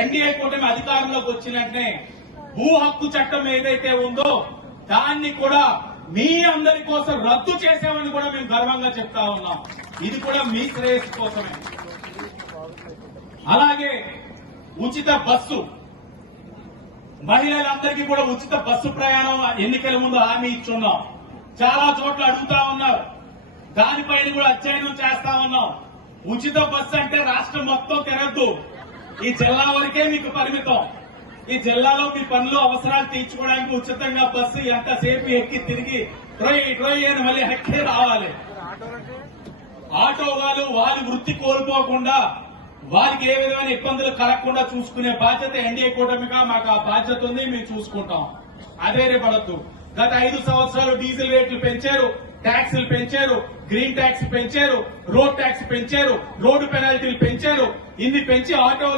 NDA కూటమి అధికారంలోకి వచ్చినట్నే భూ హక్కు చట్టం ఏదైతే ఉందో దాన్ని కూడా మీ అందరి కోసం రద్దు చేసామని కూడా మేము గర్వంగా చెప్తా ఉన్నాం. ఇది కూడా మీ శ్రేయస్సు కోసమే. అలాగే ఉచిత బస్సు, మహిళలందరికీ కూడా ఉచిత బస్సు ప్రయాణం ఎన్నికల ముందు హామీ ఇచ్చున్నాం. చాలా చోట్ల అడుగుతా ఉన్నారు, దానిపైన కూడా అధ్యయనం చేస్తా ఉన్నాం. ఉచిత బస్సు అంటే రాష్ట్రం మొత్తం తిరగద్దు, ఈ జిల్లా వరకే మీకు పరిమితం. ఈ జిల్లాలో మీ పనులు అవసరాలు తీర్చుకోవడానికి ఉచితంగా బస్సు ఎంతసేపు ఎక్కి తిరిగి ట్రోయ్ అని మళ్ళీ హక్కే రావాలి. ఆటో వాళ్ళు వృత్తి కోల్పోకుండా వారికి ఏ విధమైన ఇబ్బందులు కలగకుండా చూసుకునే బాధ్యత ఎన్డీఏ కూటమిగా మాకు ఆ బాధ్యత ఉంది, మేము చూసుకుంటాం. అదే పడద్దు. గత 5 సంవత్సరాలు డీజిల్ రేట్లు పెంచారు, ట్యాక్సులు పెంచారు, గ్రీన్ ట్యాక్స్ పెంచారు, రోడ్ ట్యాక్స్ పెంచారు, రోడ్డు పెనాల్టీలు పెంచారు. ఇన్ని పెంచి ఆటో